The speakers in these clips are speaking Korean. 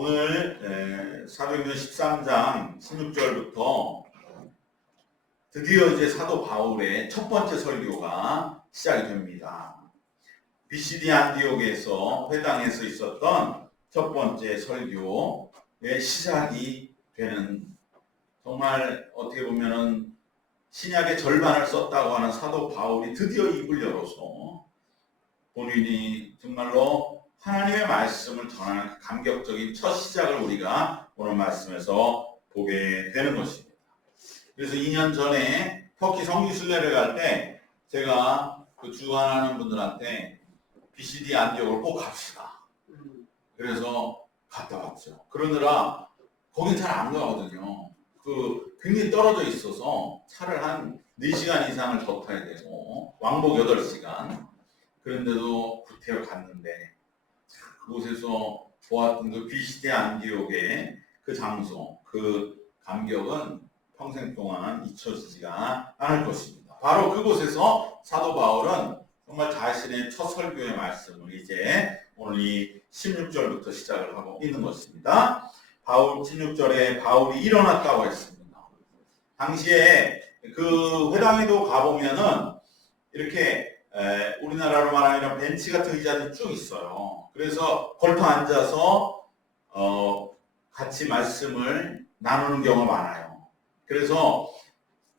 오늘 사도행전 13장 16절부터 드디어 이제 사도 바울의 첫 번째 설교가 시작이 됩니다. BCD 안디옥에서 회당에서 있었던 첫 번째 설교의 시작이 되는, 정말 어떻게 보면은 신약의 절반을 썼다고 하는 사도 바울이 드디어 입을 열어서 본인이 정말로 하나님의 말씀을 전하는 감격적인 첫 시작을 우리가 오늘 말씀에서 보게 되는 것입니다. 그래서 2년 전에 터키 성지순례를 갈 때 제가 그 주관하는 분들한테 BCD 안디옥을 꼭 갑시다. 그래서 갔다 왔죠. 그러느라 거긴 잘 안 가거든요. 굉장히 떨어져 있어서 차를 한 4시간 이상을 더 타야 되고 왕복 8시간. 그런데도 구태여 갔는데 그곳에서 보았던 그 BCD 안디옥의 그 장소, 그 감격은 평생 동안 잊혀지지가 않을 것입니다. 바로 그곳에서 사도 바울은 정말 자신의 첫 설교의 말씀을 이제 오늘 이 16절부터 시작을 하고 있는 것입니다. 16절에 바울이 일어났다고 했습니다. 당시에 그 회당에도 가보면은 이렇게 우리나라로 말하면 벤치 같은 의자들이 쭉 있어요. 그래서 걸터 앉아서 같이 말씀을 나누는 경우가 많아요. 그래서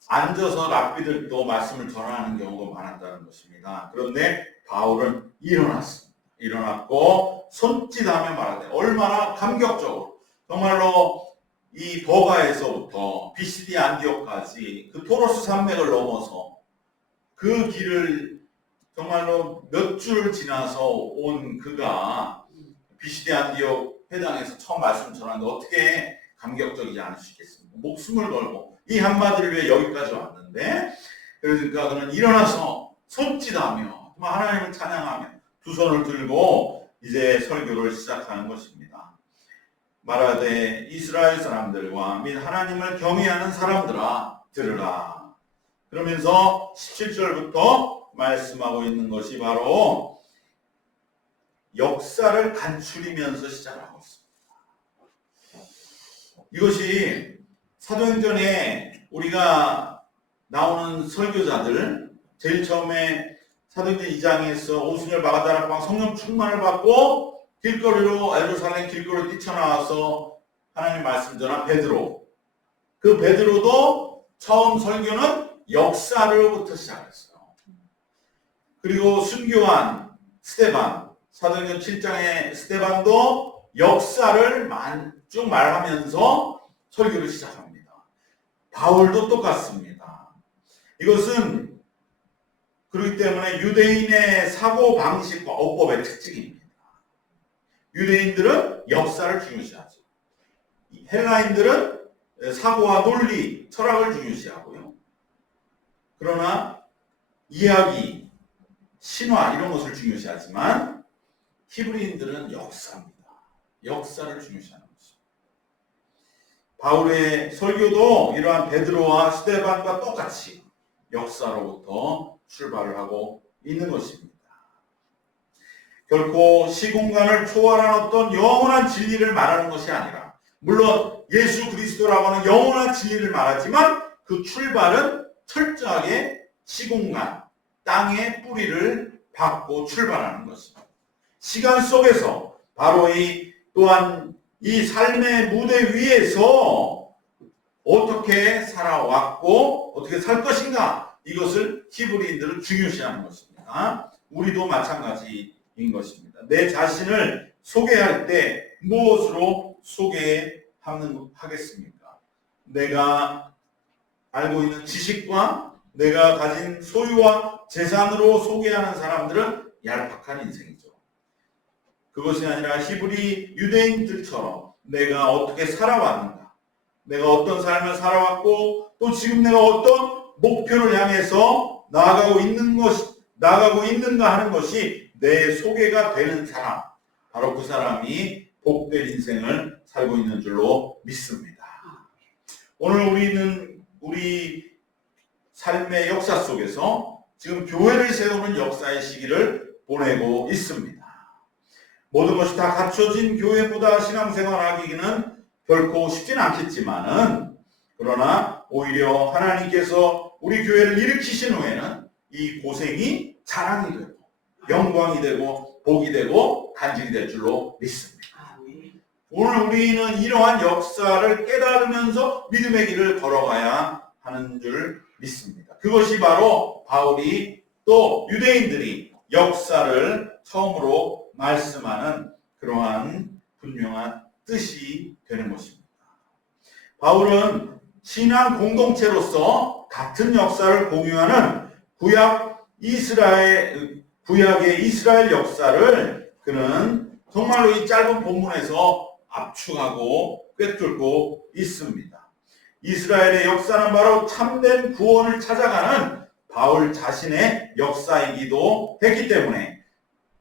앉아서 랍비들도 말씀을 전하는 경우도 많았다는 것입니다. 그런데 바울은 일어났습니다. 일어났고 손짓하며 말하되 얼마나 감격적으로, 정말로 이 버가에서부터 BCD 안디옥까지 그 토로스 산맥을 넘어서 그 길을 정말로 몇 줄 지나서 온 그가 BCD 안디옥 회당에서 처음 말씀 전하는데 어떻게 감격적이지 않을 수 있겠습니까? 목숨을 걸고 이 한마디를 위해 여기까지 왔는데, 그러니까 그는 일어나서 손짓하며 하나님을 찬양하며 두 손을 들고 이제 설교를 시작하는 것입니다. 말하되 이스라엘 사람들과 및 하나님을 경외하는 사람들아 들으라. 그러면서 17절부터 말씀하고 있는 것이 바로 역사를 간추리면서 시작을 하고 있습니다. 이것이 사도행전에 우리가 나오는 설교자들, 제일 처음에 사도행전 2장에서 오순절 마가다락방 성령 충만을 받고 길거리로 예루살렘 길거리로 뛰쳐나와서 하나님 말씀 전한 베드로, 그 베드로도 처음 설교는 역사로부터 시작했어요. 그리고 순교한 스데반, 사도행전 7장의 스데반도 역사를 쭉 말하면서 설교를 시작합니다. 바울도 똑같습니다. 이것은 그렇기 때문에 유대인의 사고 방식과 어법의 특징입니다. 유대인들은 역사를 중요시하죠. 헬라인들은 사고와 논리, 철학을 중요시하고요. 그러나 이야기, 신화 이런 것을 중요시하지만 히브리인들은 역사입니다. 역사를 중요시하는 것입니다. 바울의 설교도 이러한 베드로와 스데반과 똑같이 역사로부터 출발을 하고 있는 것입니다. 결코 시공간을 초월한 어떤 영원한 진리를 말하는 것이 아니라, 물론 예수 그리스도라고 하는 영원한 진리를 말하지만 그 출발은 철저하게 시공간, 땅의 뿌리를 받고 출발하는 것입니다. 시간 속에서 바로 또한 이 삶의 무대 위에서 어떻게 살아왔고 어떻게 살 것인가, 이것을 히브리인들은 중요시하는 것입니다. 우리도 마찬가지인 것입니다. 내 자신을 소개할 때 무엇으로 소개하겠습니까? 내가 알고 있는 지식과 내가 가진 소유와 재산으로 소개하는 사람들은 얄팍한 인생이죠. 그것이 아니라 히브리 유대인들처럼 내가 어떻게 살아왔는가, 내가 어떤 삶을 살아왔고 또 지금 내가 어떤 목표를 향해서 나아가고 있는가 하는 것이 내 소개가 되는 사람, 바로 그 사람이 복된 인생을 살고 있는 줄로 믿습니다. 오늘 우리는 우리 삶의 역사 속에서 지금 교회를 세우는 역사의 시기를 보내고 있습니다. 모든 것이 다 갖춰진 교회보다 신앙생활하기는 결코 쉽진 않겠지만은, 그러나 오히려 하나님께서 우리 교회를 일으키신 후에는 이 고생이 자랑이 되고 영광이 되고 복이 되고 간증이 될 줄로 믿습니다. 오늘 우리는 이러한 역사를 깨달으면서 믿음의 길을 걸어가야 하는 줄 믿습니다. 그것이 바로 바울이 또 유대인들이 역사를 처음으로 말씀하는 그러한 분명한 뜻이 되는 것입니다. 바울은 신앙 공동체로서 같은 역사를 공유하는 구약의 이스라엘 역사를 그는 정말로 이 짧은 본문에서 압축하고 꿰뚫고 있습니다. 이스라엘의 역사는 바로 참된 구원을 찾아가는 바울 자신의 역사이기도 했기 때문에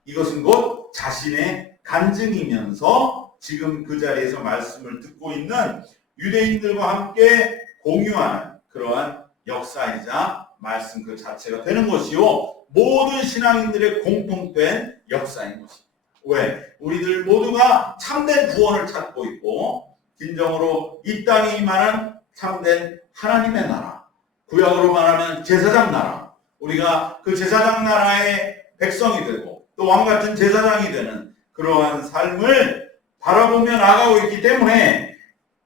이것은 곧 자신의 간증이면서 지금 그 자리에서 말씀을 듣고 있는 유대인들과 함께 공유하는 그러한 역사이자 말씀 그 자체가 되는 것이요, 모든 신앙인들의 공통된 역사인 것입니다. 왜? 우리들 모두가 참된 구원을 찾고 있고 진정으로 이 땅에 임하는 참된 하나님의 나라, 구약으로 말하면 제사장 나라, 우리가 그 제사장 나라의 백성이 되고 또 왕같은 제사장이 되는 그러한 삶을 바라보며 나아가고 있기 때문에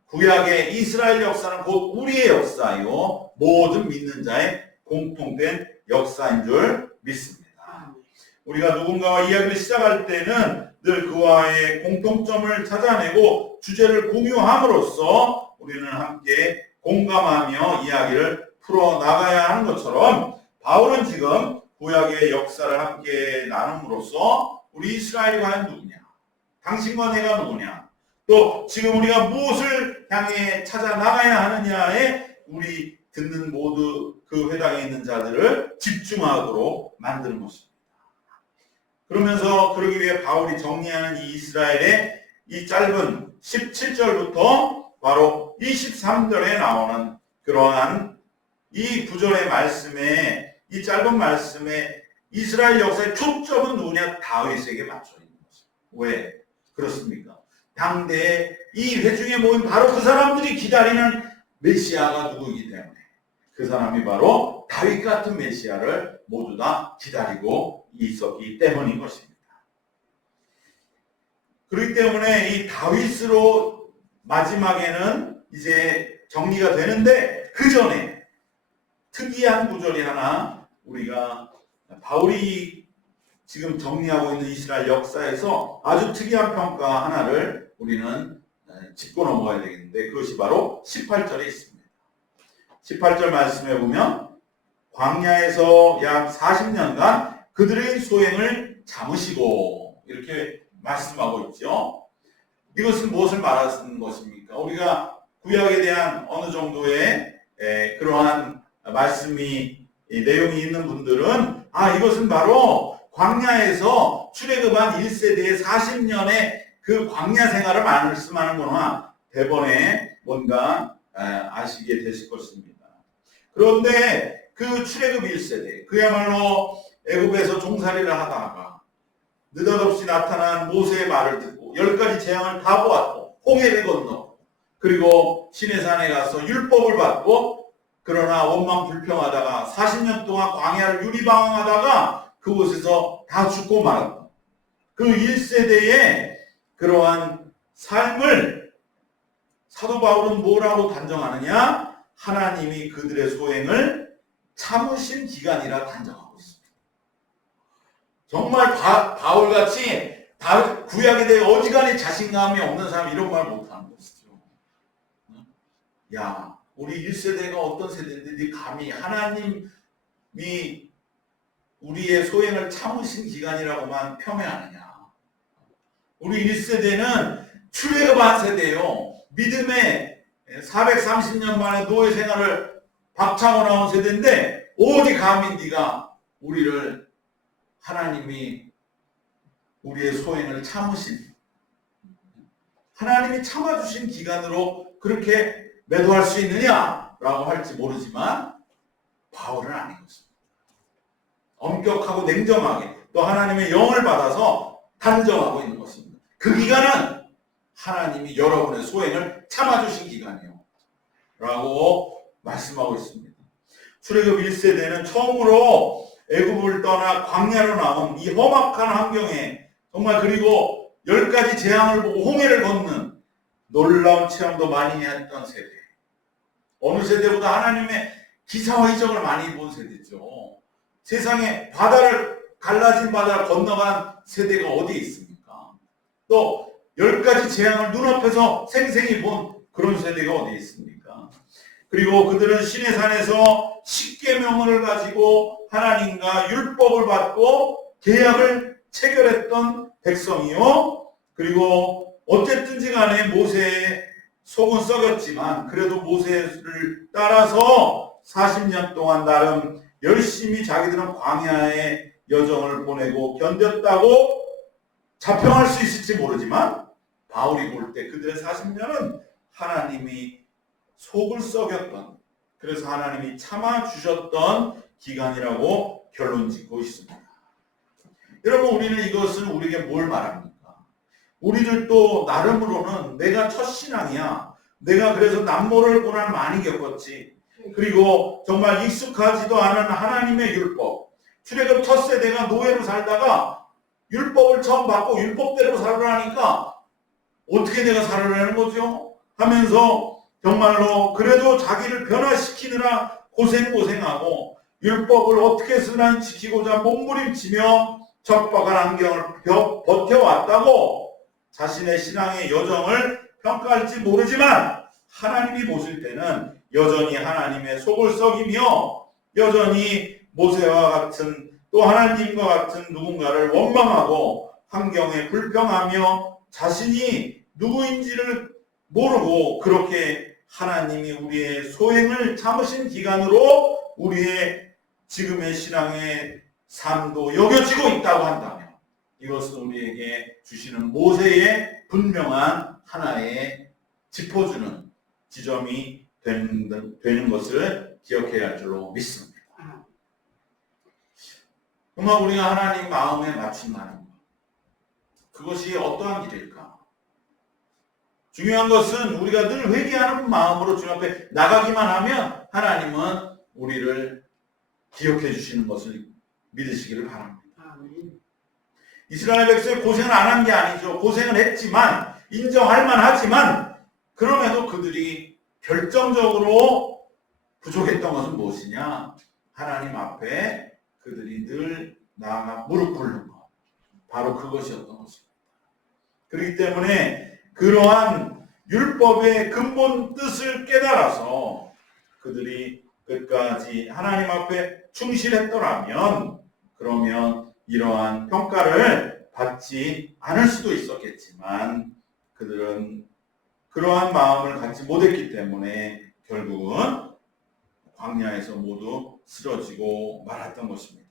구약의 이스라엘 역사는 곧 우리의 역사요, 모든 믿는 자의 공통된 역사인 줄 믿습니다. 우리가 누군가와 이야기를 시작할 때는 늘 그와의 공통점을 찾아내고 주제를 공유함으로써 우리는 함께 공감하며 이야기를 풀어나가야 하는 것처럼 바울은 지금 구약의 역사를 함께 나눔으로써 우리 이스라엘이 과연 누구냐, 당신과 내가 누구냐, 또 지금 우리가 무엇을 향해 찾아 나가야 하느냐에 우리 듣는 모두 그 회당에 있는 자들을 집중하도록 만드는 것입니다. 그러면서 그러기 위해 바울이 정리하는 이 이스라엘의 이 짧은 17절부터 바로 23절에 나오는 그러한 이 구절의 말씀에, 이 짧은 말씀에 이스라엘 역사의 초점은 누구냐? 다윗에게 맞춰 있는 것입니다. 왜 그렇습니까? 당대에 이 회중에 모인 바로 그 사람들이 기다리는 메시아가 누구이기 때문에 그 사람이 바로 다윗 같은 메시아를 모두 다 기다리고 있었기 때문인 것입니다. 그렇기 때문에 이 다윗으로 마지막에는 이제 정리가 되는데 그 전에 특이한 구절이 하나, 우리가 바울이 지금 정리하고 있는 이스라엘 역사에서 아주 특이한 평가 하나를 우리는 짚고 넘어가야 되겠는데 그것이 바로 18절에 있습니다. 18절 말씀해 보면 광야에서 약 40년간 그들의 소행을 참으시고 이렇게 말씀하고 있죠. 이것은 무엇을 말하는 것입니까? 우리가 구약에 대한 어느 정도의 그러한 말씀이 내용이 있는 분들은 이것은 바로 광야에서 출애굽한 1세대의 40년의 그 광야 생활을 말씀하는구나, 대번에 뭔가 아시게 되실 것입니다. 그런데 그 출애굽 1세대, 그야말로 애굽에서 종살이를 하다가 느닷없이 나타난 모세의 말을 듣고 10가지 재앙을 다 보았고 홍해를 건너 그리고 시내산에 가서 율법을 받고 그러나 원망 불평하다가 40년 동안 광야를 유리방황하다가 그곳에서 다 죽고 말았다. 그 1세대의 그러한 삶을 사도 바울은 뭐라고 단정하느냐? 하나님이 그들의 소행을 참으신 기간이라 단정하고 있습니다. 정말 바울같이 구약에 대해 어지간히 자신감이 없는 사람이 이런 말 못하는 것이죠. 야, 우리 1세대가 어떤 세대인데 네 감히 하나님이 우리의 소행을 참으신 기간이라고만 폄훼하느냐. 우리 1세대는 출애굽한 세대요. 믿음의 430년 만에 노예 생활을 박차고 나온 세대인데 어디 감히 네가 우리를 하나님이 우리의 소행을 참으신, 하나님이 참아주신 기간으로 그렇게 매도할 수 있느냐라고 할지 모르지만 바울은 아닌 것입니다. 엄격하고 냉정하게 또 하나님의 영을 받아서 단정하고 있는 것입니다. 그 기간은 하나님이 여러분의 소행을 참아주신 기간이에요. 라고 말씀하고 있습니다. 출애굽 1세대는 처음으로 애굽을 떠나 광야로 나온 이 험악한 환경에 정말 그리고 10가지 재앙을 보고 홍해를 걷는 놀라운 체험도 많이 했던 세대. 어느 세대보다 하나님의 기사와 이적을 많이 본 세대죠. 세상에 갈라진 바다를 건너간 세대가 어디에 있습니까? 또 10가지 재앙을 눈앞에서 생생히 본 그런 세대가 어디에 있습니까? 그리고 그들은 시내산에서 십계명을 가지고 하나님과 율법을 받고 계약을 체결했던 백성이요. 그리고 어쨌든지 간에 모세의 속은 썩였지만 그래도 모세를 따라서 40년 동안 나름 열심히 자기들은 광야의 여정을 보내고 견뎠다고 자평할 수 있을지 모르지만 바울이 볼 때 그들의 40년은 하나님이 속을 썩였던, 그래서 하나님이 참아주셨던 기간이라고 결론 짓고 있습니다. 여러분, 우리는 이것을 우리에게 뭘 말합니까? 우리들도 나름으로는 내가 첫 신앙이야. 내가 그래서 남모를 고난 많이 겪었지. 그리고 정말 익숙하지도 않은 하나님의 율법. 출애굽 첫 세대가 노예로 살다가 율법을 처음 받고 율법대로 살으라니까 어떻게 내가 살으라는 거죠? 하면서 정말로 그래도 자기를 변화시키느라 고생하고 율법을 어떻게 쓰나 지키고자 몸부림치며 척박한 환경을 버텨왔다고 자신의 신앙의 여정을 평가할지 모르지만 하나님이 보실 때는 여전히 하나님의 속을 썩이며 여전히 모세와 같은 또 하나님과 같은 누군가를 원망하고 환경에 불평하며 자신이 누구인지를 모르고 그렇게 하나님이 우리의 소행을 참으신 기간으로 우리의 지금의 신앙의 삶도 여겨지고 있다고 한다면 이것은 우리에게 주시는 모세의 분명한 하나의 짚어주는 지점이 되는 것을 기억해야 할 줄로 믿습니다. 정말 우리가 하나님 마음에 맞춘다는 것, 그것이 어떠한 길일까? 중요한 것은 우리가 늘 회개하는 마음으로 주님 앞에 나가기만 하면 하나님은 우리를 기억해 주시는 것을 믿으시기를 바랍니다. 이스라엘 백성이 고생을 안 한 게 아니죠. 고생을 했지만 인정할 만하지만 그럼에도 그들이 결정적으로 부족했던 것은 무엇이냐? 하나님 앞에 그들이 늘 나아가 무릎 꿇는 것. 바로 그것이었던 것입니다. 그렇기 때문에 그러한 율법의 근본 뜻을 깨달아서 그들이 끝까지 하나님 앞에 충실했더라면 그러면 이러한 평가를 받지 않을 수도 있었겠지만 그들은 그러한 마음을 갖지 못했기 때문에 결국은 광야에서 모두 쓰러지고 말았던 것입니다.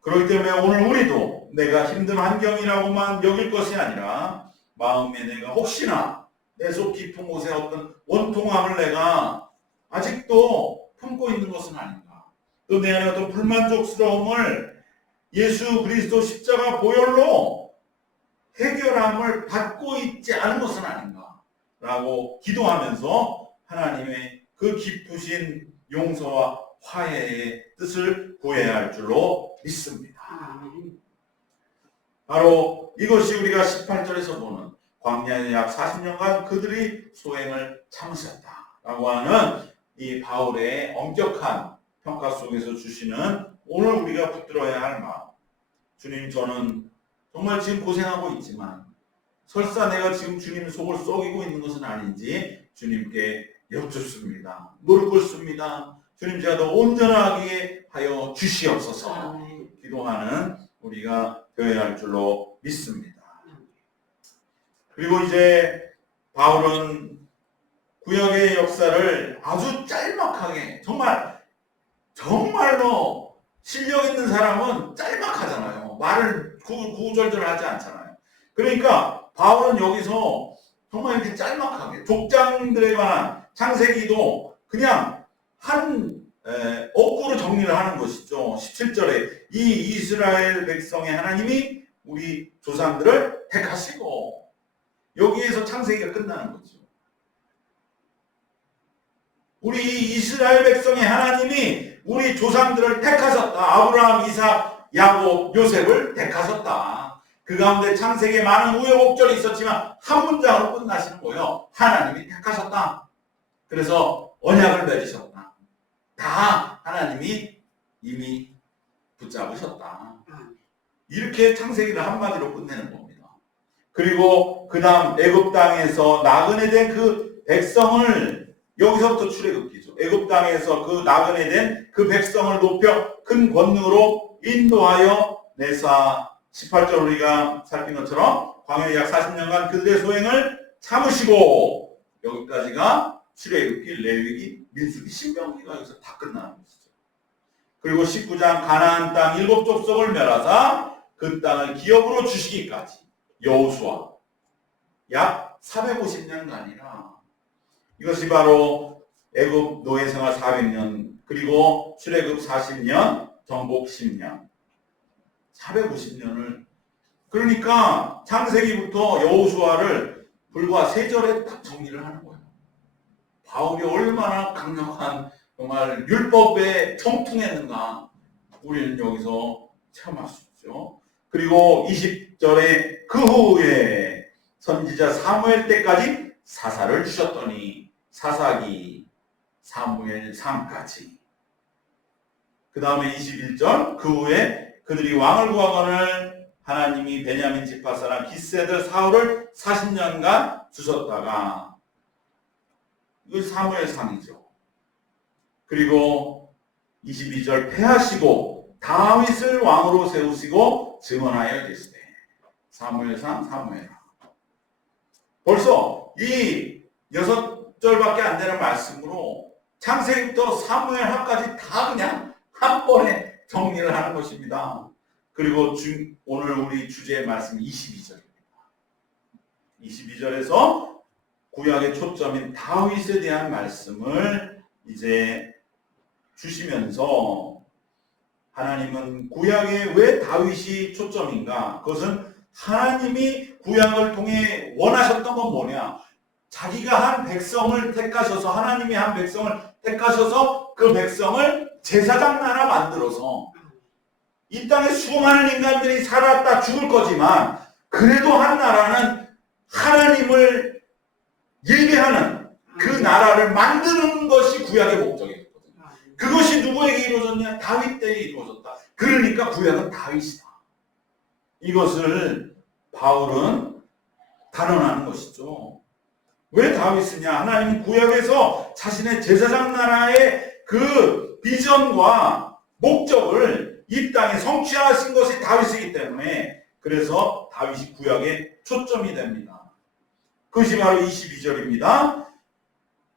그렇기 때문에 오늘 우리도 내가 힘든 환경이라고만 여길 것이 아니라 마음에 내가 혹시나 내 속 깊은 곳에 어떤 원통함을 내가 아직도 품고 있는 것은 아닌가, 또 내 안에 어떤 불만족스러움을 예수 그리스도 십자가 보혈로 해결함을 받고 있지 않은 것은 아닌가 라고 기도하면서 하나님의 그 깊으신 용서와 화해의 뜻을 구해야 할 줄로 믿습니다. 바로 이것이 우리가 18절에서 보는 광야의 약 40년간 그들이 소행을 참으셨다라고 하는 이 바울의 엄격한 평가 속에서 주시는 오늘 우리가 붙들어야 할 마음. 주님, 저는 정말 지금 고생하고 있지만 설사 내가 지금 주님 속을 썩이고 있는 것은 아닌지 주님께 여쭙습니다. 무릎 꿇습니다. 주님, 제가 더 온전하게 하여 주시옵소서. 기도하는 우리가 되어야 할 줄로 믿습니다. 그리고 이제 바울은 구약의 역사를 아주 짤막하게, 정말로 실력 있는 사람은 짤막하잖아요. 말을 구구절절 하지 않잖아요. 그러니까 바울은 여기서 정말 이렇게 짤막하게 족장들에 관한 창세기도 그냥 한 어구로 정리를 하는 것이죠. 17절에 이 이스라엘 백성의 하나님이 우리 조상들을 택하시고 여기에서 창세기가 끝나는 거죠. 우리 이스라엘 백성의 하나님이 우리 조상들을 택하셨다. 아브라함, 이삭, 야곱, 요셉을 택하셨다. 그 가운데 창세기에 많은 우여곡절이 있었지만 한 문장으로 끝나시는 거예요. 하나님이 택하셨다. 그래서 언약을 맺으셨다. 다 하나님이 이미 붙잡으셨다. 이렇게 창세기를 한마디로 끝내는 겁니다. 그리고 그 다음 애굽 땅에서 나그네 된 그 백성을, 여기서부터 출애굽기죠. 애굽 땅에서 그 나그네 된 그 백성을 높여 큰 권능으로 인도하여 내사. 18절 우리가 살핀 것처럼 광야에 약 40년간 그들의 소행을 참으시고, 여기까지가 출애굽기, 레위기, 민수기, 신명기가 여기서 다 끝나는 것이죠. 그리고 19장 가나안 땅 7족속을 멸하사 그 땅을 기업으로 주시기까지 여호수아 약 450년간이라. 이것이 바로 애굽 노예 생활 400년, 그리고 출애굽 40년, 정복 10년, 450년을, 그러니까 창세기부터 여호수아를 불과 3절에 딱 정리를 하는 거예요. 바울이 얼마나 강력한 정말 율법에 정통했는가 우리는 여기서 체험할 수 있죠. 그리고 20절에 그 후에 선지자 사무엘 때까지 사사를 주셨더니, 사사기, 사무엘 3까지. 그 다음에 21절 그 후에 그들이 왕을 구하거늘 하나님이 베냐민 지파 사람 기스eder 사울을 40년간 주셨다가, 이거 사무엘상이죠. 그리고 22절 패하시고 다윗을 왕으로 세우시고 증언하여 계시되. 사무엘상, 사무엘상. 벌써 이 6절밖에 안 되는 말씀으로 창세기부터 사무엘하까지 다 그냥 한 번에 정리를 하는 것입니다. 그리고 오늘 우리 주제의 말씀 22절입니다. 22절에서 구약의 초점인 다윗에 대한 말씀을 이제 주시면서, 하나님은 구약에 왜 다윗이 초점인가? 그것은 하나님이 구약을 통해 원하셨던 건 뭐냐? 자기가 한 백성을 택하셔서, 하나님이 한 백성을 택하셔서 그 백성을 제사장 나라 만들어서, 이 땅에 수많은 인간들이 살았다 죽을 거지만 그래도 한 나라는 하나님을 예배하는 그 나라를 만드는 것이 구약의 목적이었거든요. 그것이 누구에게 이루어졌냐? 다윗 때에 이루어졌다. 그러니까 구약은 다윗이다. 이것을 바울은 단언하는 것이죠. 왜 다윗이냐? 하나님 구약에서 자신의 제사장 나라의 그 비전과 목적을 이 땅에 성취하신 것이 다윗이기 때문에, 그래서 다윗이 구약의 초점이 됩니다. 그것이 바로 22절입니다.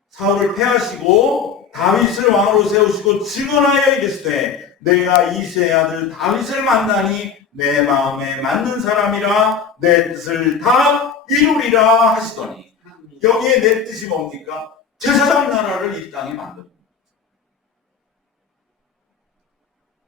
사울을 패하시고 다윗을 왕으로 세우시고 증언하여 이르시되 내가 이새의 아들 다윗을 만나니 내 마음에 맞는 사람이라 내 뜻을 다 이루리라 하시더니, 여기에 내 뜻이 뭡니까? 제사장 나라를 이 땅에 만듭니다.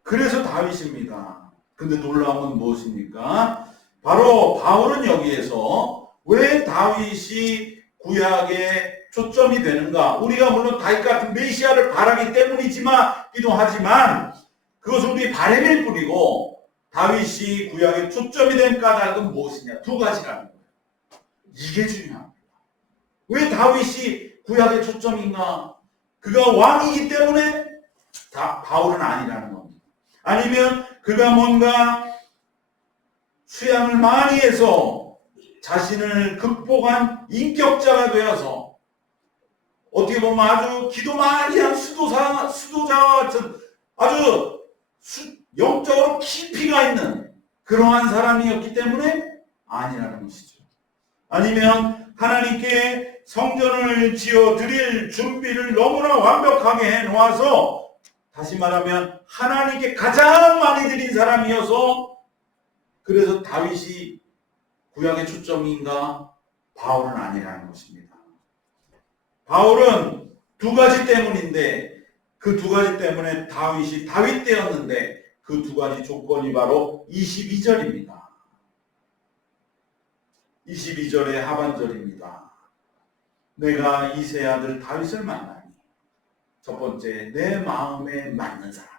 그래서 다윗입니다. 근데 놀라운 건 무엇입니까? 바로 바울은 여기에서 왜 다윗이 구약의 초점이 되는가? 우리가 물론 다윗 같은 메시아를 바라기 때문이기도 하지만 그것은 우리 바람일 뿐이고, 다윗이 구약의 초점이 된 까닭은 무엇이냐? 2가지라는 거예요. 이게 중요합니다. 왜 다윗이 구약의 초점인가? 그가 왕이기 때문에 바울은 아니라는 겁니다. 아니면 그가 뭔가 수양을 많이 해서 자신을 극복한 인격자가 되어서, 어떻게 보면 아주 기도 많이 한 수도자와 같은 아주 영적으로 깊이가 있는 그러한 사람이었기 때문에 아니라는 것이죠. 아니면 하나님께 성전을 지어 드릴 준비를 너무나 완벽하게 해놓아서, 다시 말하면 하나님께 가장 많이 드린 사람이어서, 그래서 다윗이 구약의 초점인가? 바울은 아니라는 것입니다. 바울은 2가지 때문인데, 그 2가지 때문에 다윗이 다윗 때였는데, 그 2가지 조건이 바로 22절입니다. 22절의 하반절입니다. 내가 이세 아들 다윗을 만나니 첫 번째 내 마음에 맞는 사람이라.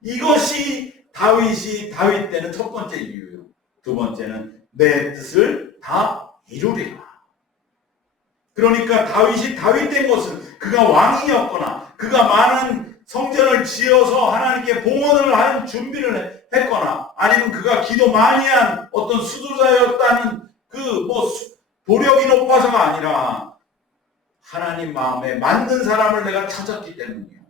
이것이 다윗이 다윗 때는 첫 번째 이유예요. 두 번째는 내 뜻을 다 이루리라. 그러니까 다윗이 다윗 된 것은 그가 왕이었거나 그가 많은 성전을 지어서 하나님께 봉헌을 한 준비를 했거나 아니면 그가 기도 많이 한 어떤 수도자였다는 도력이 높아서가 아니라 하나님 마음에 맞는 사람을 내가 찾았기 때문이에요.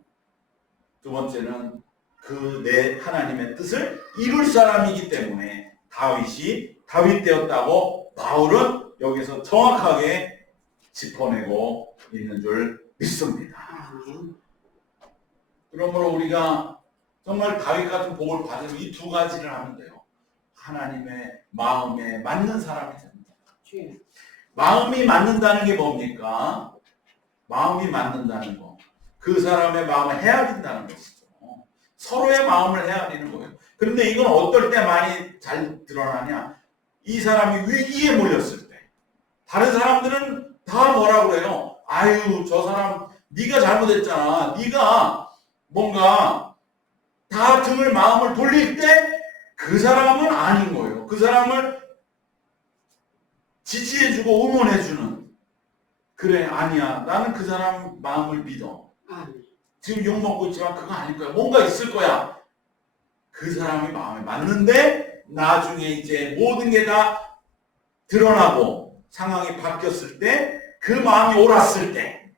두 번째는 그 내 하나님의 뜻을 이룰 사람이기 때문에 다윗이 다윗 되었다고 바울은 여기서 정확하게 짚어내고 있는 줄 믿습니다. 그러므로 우리가 정말 다윗 같은 복을 받으면 이 두 가지를 하면 돼요. 하나님의 마음에 맞는 사람이 됩니다. 마음이 맞는다는 게 뭡니까? 마음이 맞는다는 거. 그 사람의 마음을 헤아린다는 것이죠. 서로의 마음을 헤아리는 거예요. 그런데 이건 어떨 때 많이 잘 드러나냐? 이 사람이 위기에 몰렸을 때. 다른 사람들은 다 뭐라 그래요? 아유, 저 사람 네가 잘못했잖아. 네가 뭔가 다 등을 마음을 돌릴 때 그 사람은 아닌 거예요. 그 사람을 지지해주고 응원해주는. 그래, 아니야. 나는 그 사람 마음을 믿어. 지금 욕먹고 있지만 그거 아닐 거야. 뭔가 있을 거야. 그 사람이 마음에 맞는데 나중에 이제 모든 게 다 드러나고 상황이 바뀌었을 때 그 마음이 옳았을 때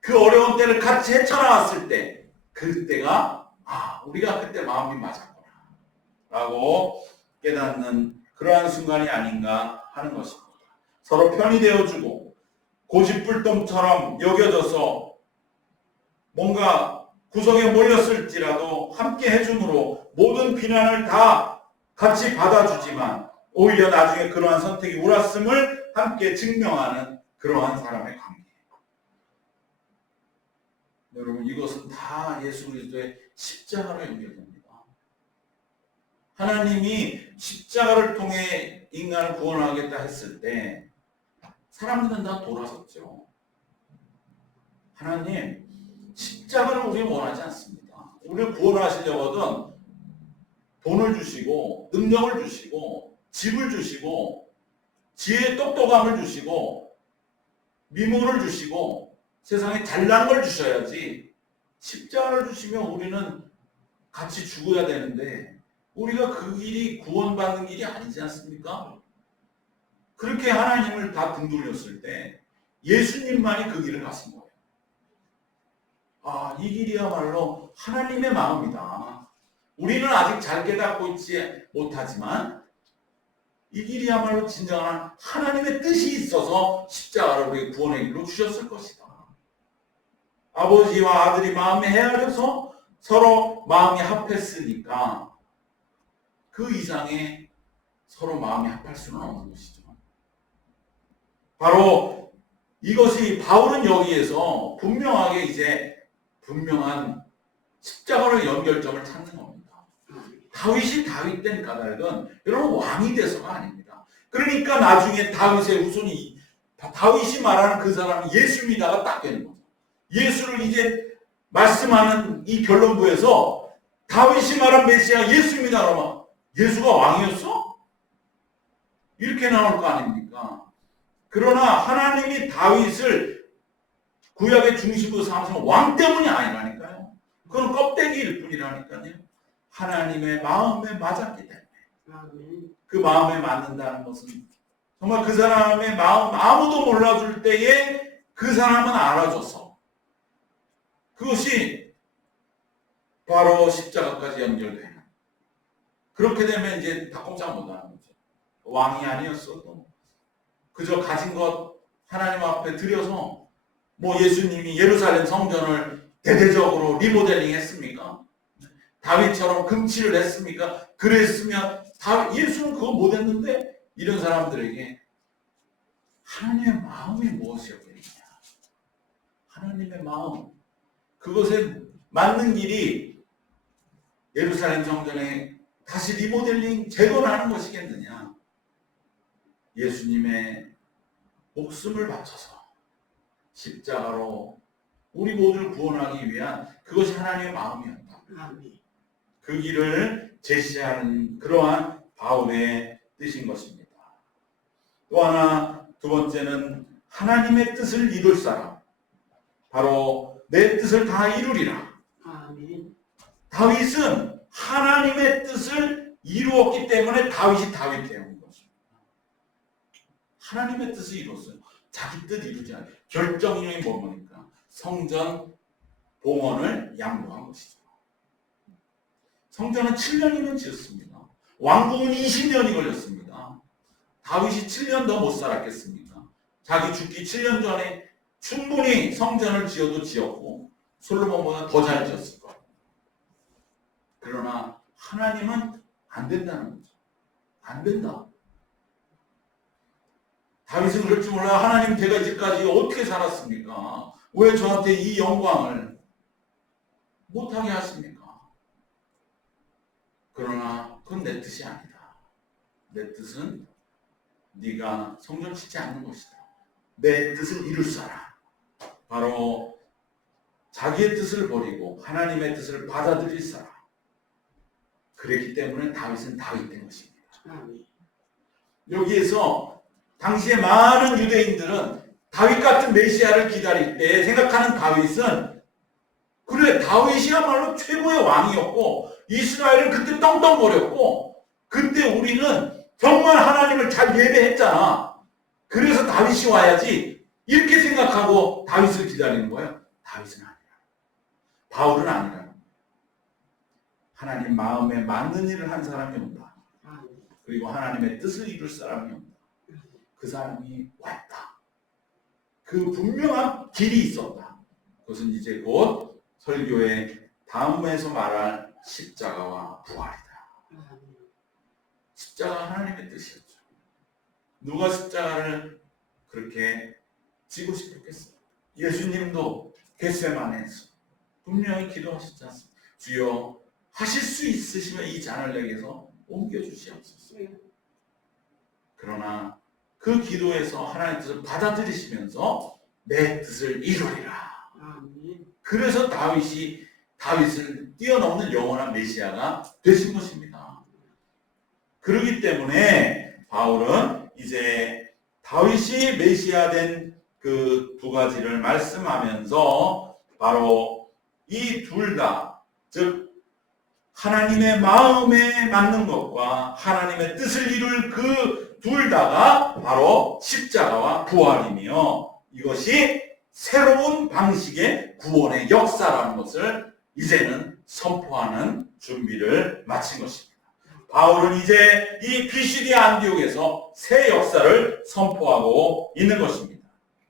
그 어려운 때를 같이 헤쳐나왔을 때 그때가 우리가 그때 마음이 맞았구나 라고 깨닫는 그러한 순간이 아닌가 하는 것입니다. 서로 편이 되어주고 고집불통처럼 여겨져서 뭔가 구석에 몰렸을지라도 함께 해줌으로 모든 비난을 다 같이 받아주지만 오히려 나중에 그러한 선택이 옳았음을 함께 증명하는 그러한 사람의 관계예요. 여러분, 이것은 다 예수 그리스도의 십자가로 연결됩니다. 하나님이 십자가를 통해 인간을 구원하겠다 했을 때 사람들은 다 돌아섰죠. 하나님, 십자가를 우리는 원하지 않습니다. 우리를 구원하시려거든 돈을 주시고 능력을 주시고 집을 주시고 지혜의 똑똑함을 주시고 미모를 주시고 세상에 잘난 걸 주셔야지 십자가를 주시면 우리는 같이 죽어야 되는데 우리가 그 길이 구원받는 길이 아니지 않습니까? 그렇게 하나님을 다 등 돌렸을 때 예수님만이 그 길을 가신 거예요. 이 길이야말로 하나님의 마음이다. 우리는 아직 잘 깨닫고 있지 못하지만 이 길이야말로 진정한 하나님의 뜻이 있어서 십자가를 우리 구원의 길로 주셨을 것이다. 아버지와 아들이 마음에 헤아려서 서로 마음이 합했으니까 그 이상의 서로 마음이 합할 수는 없는 것이죠. 바로 이것이 바울은 여기에서 분명하게 이제 분명한 십자가로 연결점을 찾는 겁니다. 다윗이 다윗 된 까닭은 여러분 왕이 돼서가 아닙니다. 그러니까 나중에 다윗의 후손이 다윗이 말하는 그 사람이 예수입니다가 딱 되는 거죠. 예수를 이제 말씀하는 이 결론부에서 다윗이 말한 메시아 예수입니다 그러면 예수가 왕이었어? 이렇게 나올 거 아닙니까? 그러나 하나님이 다윗을 구약의 중심으로 삼으시면 왕 때문이 아니라니까요. 그건 껍데기일 뿐이라니까요. 하나님의 마음에 맞았기 때문에. 그 마음에 맞는다는 것은 정말 그 사람의 마음 아무도 몰라줄 때에 그 사람은 알아줘서 그것이 바로 십자가까지 연결되는. 그렇게 되면 이제 다 꼼짝 못하는 거죠. 왕이 아니었어도 그저 가진 것 하나님 앞에 드려서 예수님이 예루살렘 성전을 대대적으로 리모델링 했습니까? 다윗처럼 금칠을 했습니까? 그랬으면 예수는 그거 못했는데 이런 사람들에게 하나님의 마음이 무엇이었겠느냐? 하나님의 마음 그것에 맞는 길이 예루살렘 성전에 다시 리모델링 재건하는 것이겠느냐? 예수님의 목숨을 바쳐서 십자가로 우리 모두를 구원하기 위한 그것이 하나님의 마음이었다. 아멘. 그 길을 제시하는 그러한 바울의 뜻인 것입니다. 또 하나, 두 번째는 하나님의 뜻을 이룰 사람. 바로 내 뜻을 다 이루리라. 아멘. 다윗은 하나님의 뜻을 이루었기 때문에 다윗이 다윗 되는 것입니다. 하나님의 뜻을 이뤘어요. 자기 뜻 이루지 않아요. 결정력이 뭡니까? 성전 봉헌을 양보한 것이죠. 성전은 7년이면 지었습니다. 왕궁은 20년이 걸렸습니다. 다윗이 7년 더 못 살았겠습니까? 자기 죽기 7년 전에 충분히 성전을 지어도 지었고 솔로몬보다 더 잘 지었을 거예요. 그러나 하나님은 안 된다는 거죠. 안 된다. 다윗은 그럴 줄 몰라. 하나님, 제가 이제까지 어떻게 살았습니까? 왜 저한테 이 영광을 못하게 하십니까? 그러나 그건 내 뜻이 아니다. 내 뜻은 네가 성전 짓지 않는 것이다. 내 뜻을 이룰 사람. 바로 자기의 뜻을 버리고 하나님의 뜻을 받아들일 사람. 그랬기 때문에 다윗은 다윗 된 것입니다. 여기에서 당시에 많은 유대인들은 다윗 같은 메시아를 기다릴 때 생각하는 다윗은, 그래, 다윗이야말로 최고의 왕이었고 이스라엘은 그때 떵떵거렸고 그때 우리는 정말 하나님을 잘 예배했잖아. 그래서 다윗이 와야지, 이렇게 생각하고 다윗을 기다리는 거예요. 다윗은 아니라. 바울은 아니라. 하나님 마음에 맞는 일을 한 사람이 온다. 그리고 하나님의 뜻을 이룰 사람이 온다. 그 사람이 왔다. 그 분명한 길이 있었다. 그것은 이제 곧 설교의 다음에서 말할 십자가와 부활이다. 십자가 하나님의 뜻이었죠. 누가 십자가를 그렇게 지고 싶었겠어요? 예수님도 겟세마네에서 분명히 기도하셨지 않습니까? 주여, 하실 수 있으시면 이 잔을 내게서 옮겨주시옵소서. 그러나 그 기도에서 하나님의 뜻을 받아들이시면서 내 뜻을 이루리라. 그래서 다윗을 뛰어넘는 영원한 메시아가 되신 것입니다. 그렇기 때문에 바울은 이제 다윗이 메시아 된 그 두 가지를 말씀하면서 바로 이 둘 다, 즉 하나님의 마음에 맞는 것과 하나님의 뜻을 이룰 그 둘 다가 바로 십자가와 부활이며, 이것이 새로운 방식의 구원의 역사라는 것을 이제는 선포하는 준비를 마친 것입니다. 바울은 이제 이 비시디 안디옥에서 새 역사를 선포하고 있는 것입니다.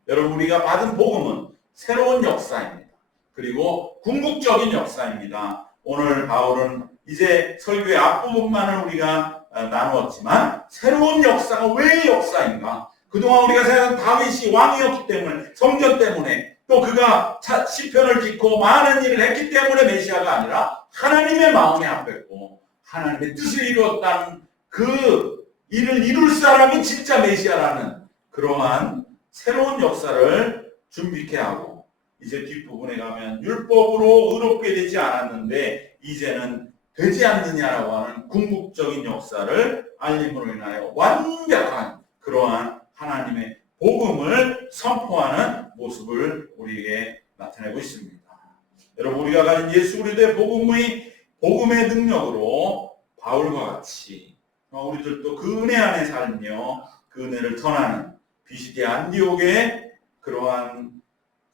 여러분, 우리가 받은 복음은 새로운 역사입니다. 그리고 궁극적인 역사입니다. 오늘 바울은 이제 설교의 앞부분만을 우리가 나누었지만 새로운 역사가 왜 역사인가? 그동안 우리가 생각한 다윗이 왕이었기 때문에, 성전 때문에, 또 그가 시편을 짓고 많은 일을 했기 때문에 메시아가 아니라 하나님의 마음에 합했고 하나님의 뜻을 이루었다는 그 일을 이룰 사람이 진짜 메시아라는 그러한 새로운 역사를 준비케 하고, 이제 뒷부분에 가면 율법으로 의롭게 되지 않았는데 이제는 되지 않느냐라고 하는 궁극적인 역사를 알림으로 인하여 완벽한 그러한 하나님의 복음을 선포하는 모습을 우리에게 나타내고 있습니다. 여러분, 우리가 가진 예수 그리스도의 복음의 능력으로 바울과 같이 우리들도 그 은혜 안에 살며 그 은혜를 전하는 비시디 안디옥의 그러한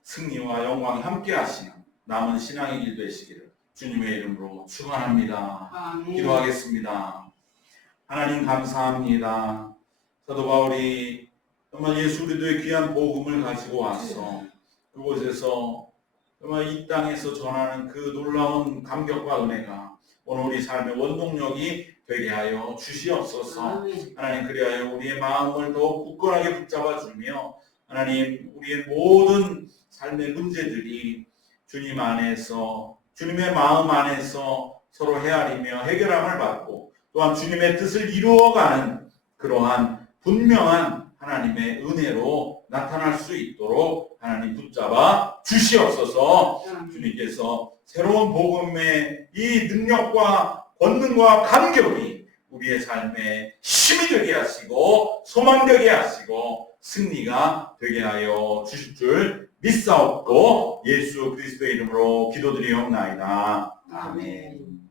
승리와 영광이 함께 하시는 남은 신앙의 길 되시기를 주님의 이름으로 축원합니다. 아멘. 기도하겠습니다. 하나님, 감사합니다. 사도 바울이 정말 예수 그리스도의 귀한 복음을 가지고 와서 그곳에서 정말 이 땅에서 전하는 그 놀라운 감격과 은혜가 오늘 우리 삶의 원동력이 되게 하여 주시옵소서. 하나님, 그리하여 우리의 마음을 더욱 굳건하게 붙잡아 주며 하나님, 우리의 모든 삶의 문제들이 주님 안에서, 주님의 마음 안에서 서로 헤아리며 해결함을 받고 또한 주님의 뜻을 이루어가는 그러한 분명한 하나님의 은혜로 나타날 수 있도록 하나님 붙잡아 주시옵소서. 주님께서 새로운 복음의 이 능력과 권능과 감격이 우리의 삶에 힘이 되게 하시고 소망되게 하시고 승리가 되게 하여 주실 줄 믿사옵고 예수 그리스도의 이름으로 기도드리옵나이다. 아멘.